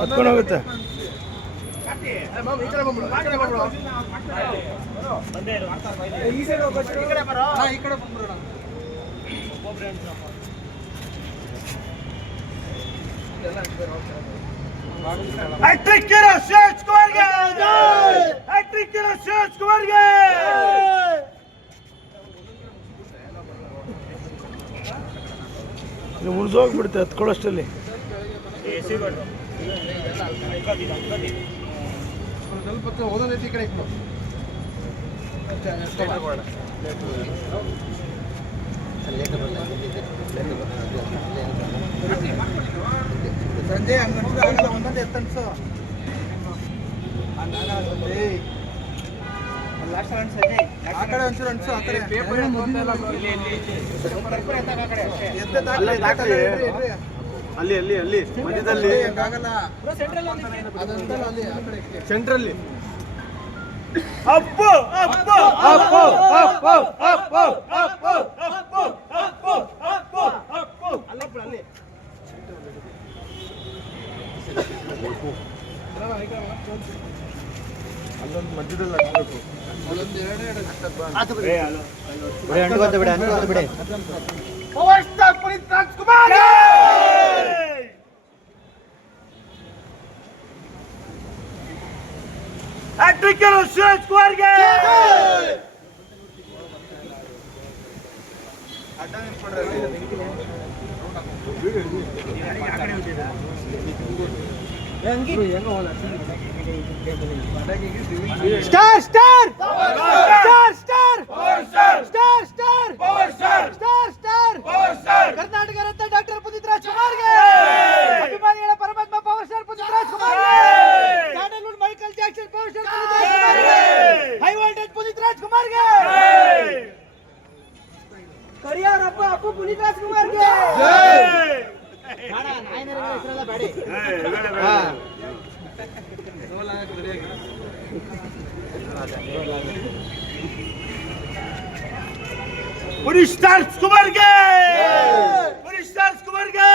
ಹತ್ಕೊಂಡು ಹೋಗುತ್ತೆ. Hat trick hero Shivaraj ಕುಮಾರ್ಗೆ, ಹ್ಯಾಟ್ರಿಕ್ ಹೀರೋ ಶಿವರಾಜ್ ಕುಮಾರ್ಗೆ. ಇದು ಮುರಿದೋಗ್ಬಿಡುತ್ತೆ ಹತ್ಕೊಳ್ಳೋಷ್ಟಲ್ಲಿ. ಸ್ವಲ್ಪ ಓದೋದೈತಿ ಈ ಕಡೆ ಸಂಜೆ ಹಂಗನ್ಸು ಒಂದೊಂದು ಎತ್ತನ್ಸು ಆ ಕಡೆ ಒಂಚೂರು ಅನ್ಸು, ಆ ಕಡೆ ಅಲ್ಲಿ ಅಲ್ಲಿ ಅಲ್ಲಿ ಮಧ್ಯದಲ್ಲಿ ಆಗಲ್ಲ, ಸೆಂಟ್ರಲ್ಲಿ. ಅಪ್ಪು ಅಪ್ಪು ಅಪ್ಪು ಅಪ್ಪು ಅಪ್ಪು ಅಪ್ಪು ಅಪ್ಪು ಅಪ್ಪು ಅಪ್ಪು ಅಪ್ಪು ಅಲ್ಲಿ ಅಲ್ಲೊಂದು ಮಧ್ಯದಲ್ಲಿ ಹಾಕ್ಬೇಕು. Power star Puneeth Rajkumar, hat trick hero Shivaraj ಕುಮಾರ್ಗೆ. Star star star star star star star star Karnataka Ratna doctor Puneeth ರಾಜ್ಕುಮಾರ್ಗೆ, ಅಭಿಮಾನಿಗಳ ಪರಮಾತ್ಮ ಪವರ್ ಸ್ಟಾರ್ ಪುನೀತ್ ರಾಜ್ಕುಮಾರ್ಗೆ, Sandalwood Michael Jackson power star Puneeth ರಾಜ್ಕುಮಾರ್ಗೆ, ಹೈ ವೋಲ್ಟೇಜ್ ಪುನೀತ್ ರಾಜ್ಕುಮಾರ್ಗೆ, ಕರಿಯಾರಪ್ಪ ಅಪ್ಪು ಪುನೀತ್ ರಾಜ್ಕುಮಾರ್ಗೆ. ಪುನೀತ್ ರಾಜ್ಕುಮಾರ್ಗೆ, ಪುನೀತ್ ರಾಜ್ಕುಮಾರ್ಗೆ.